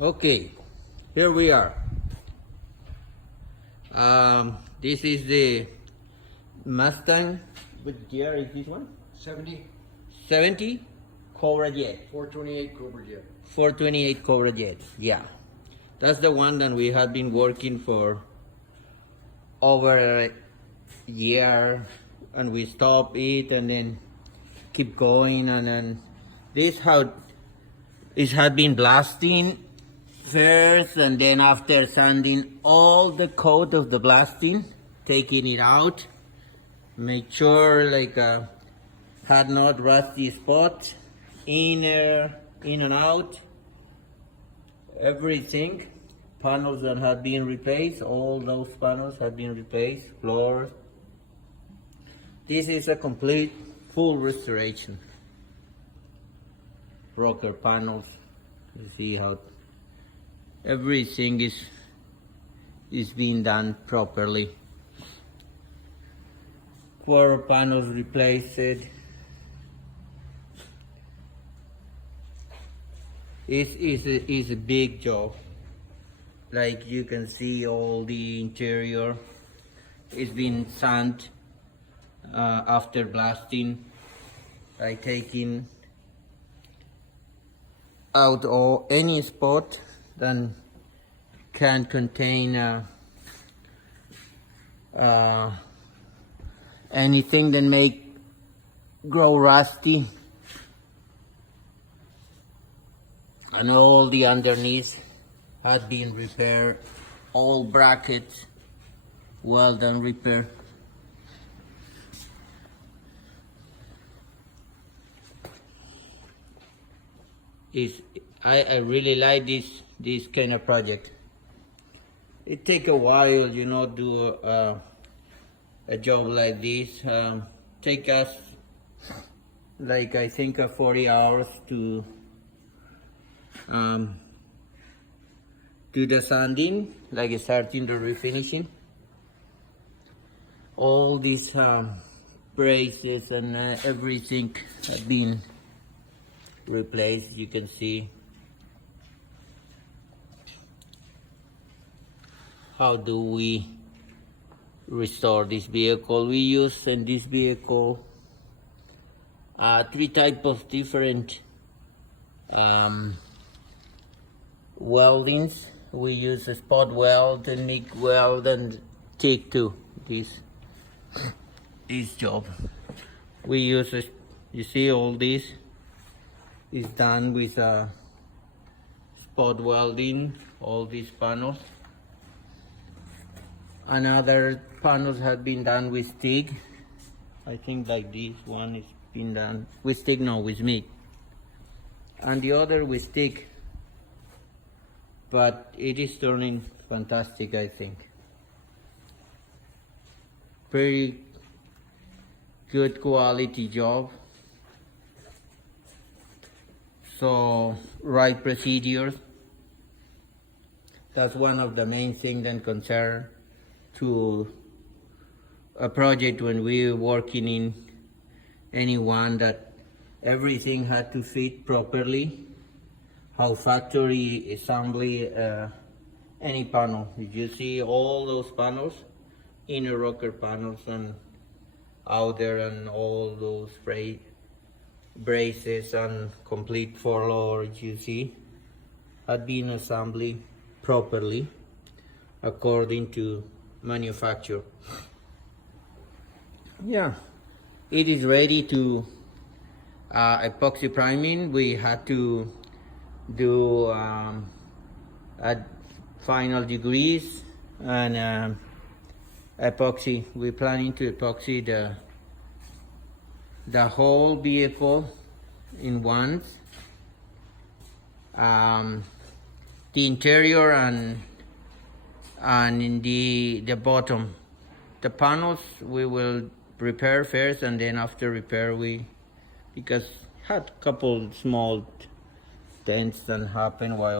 Okay, here we are. This is the Mustang. Which gear is this one? 70, 70 Cobra Jet. 428 Cobra Jet. 428 Cobra Jet. Yeah, that's the one that we have been working for over a year, and we stop it and then keep going, and then this how it had been blasting first, and then after sanding all the coat of the blasting, taking it out, make sure had not rusty spot, in and out, everything. Panels that had been replaced, all those panels had been replaced, floors. This is a complete full restoration. Rocker panels, you see how everything is being done properly. Quarter panels replaced. It's a big job. Like you can see, all the interior is being sanded after blasting, by taking out any spot that can contain anything that may grow rusty, and all the underneath had been repaired, all brackets well done repair. I really like this kind of project. It take a while, do a job like this. Take us I think 40 hours to do the sanding, starting the refinishing. All these braces and everything have been replaced. You can see how do we restore this vehicle. We use in this vehicle 3 types of different weldings. We use a spot weld and MIG weld and TIG too. This job we use you see, all this is done with spot welding. All these panels, another panels have been done with TIG. I think like this one is been done with TIG, no, with MIG, and the other with TIG, but it is turning fantastic. I think pretty good quality job. So right procedures, that's one of the main things that concern to a project when we're working in anyone, that everything had to fit properly. How factory assembly any panel. If you see all those panels, inner rocker panels and outer, and all those braces and complete forloads, you see, had been assembled properly according to manufacturer. Yeah, it is ready to epoxy priming. We had to do at final degrees, and epoxy. We're planning to epoxy the whole vehicle in once, the interior and in the bottom. The panels we will repair first, and then after repair because had a couple small dents that happened while